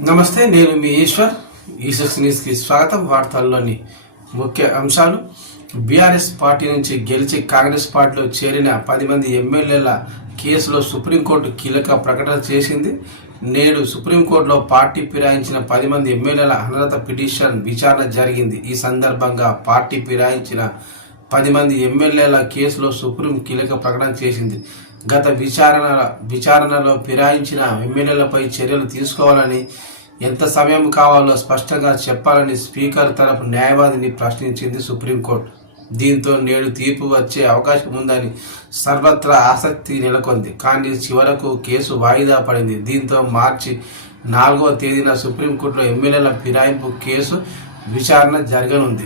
నమస్తే నేను మీ ఈశ్వర్. ఈశ్వర్ న్యూస్కి స్వాగతం. వార్తల్లోని ముఖ్య అంశాలు. బీఆర్ఎస్ పార్టీ నుంచి గెలిచి కాంగ్రెస్ పార్టీలో చేరిన పది మంది ఎమ్మెల్యేల కేసులో సుప్రీంకోర్టు కీలక ప్రకటన చేసింది. నేడు సుప్రీంకోర్టులో పార్టీ ఫిరాయించిన పది మంది ఎమ్మెల్యేల అనర్హత పిటిషన్ విచారణ జరిగింది. ఈ సందర్భంగా పార్టీ ఫిరాయించిన పది మంది ఎమ్మెల్యేల కేసులో సుప్రీం కీలక ప్రకటన చేసింది. గత విచారణ విచారణలో ఫిరాయించిన ఎమ్మెల్యేలపై చర్యలు తీసుకోవాలని ఎంత సమయం కావాలో స్పష్టంగా చెప్పాలని స్పీకర్ తరపు న్యాయవాదిని ప్రశ్నించింది సుప్రీంకోర్టు. దీంతో నేడు తీర్పు వచ్చే అవకాశం ఉందని సర్వత్రా ఆసక్తి నెలకొంది. కానీ చివరకు కేసు వాయిదా పడింది. దీంతో మార్చి నాలుగవ తేదీన సుప్రీంకోర్టులో ఎమ్మెల్యేల ఫిరాయింపు కేసు విచారణ జరగనుంది.